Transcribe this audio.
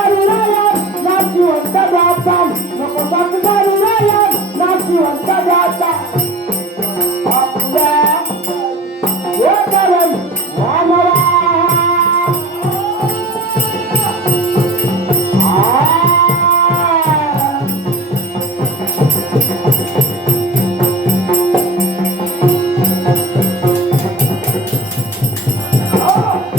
Daddy Lion, not you. and Not you and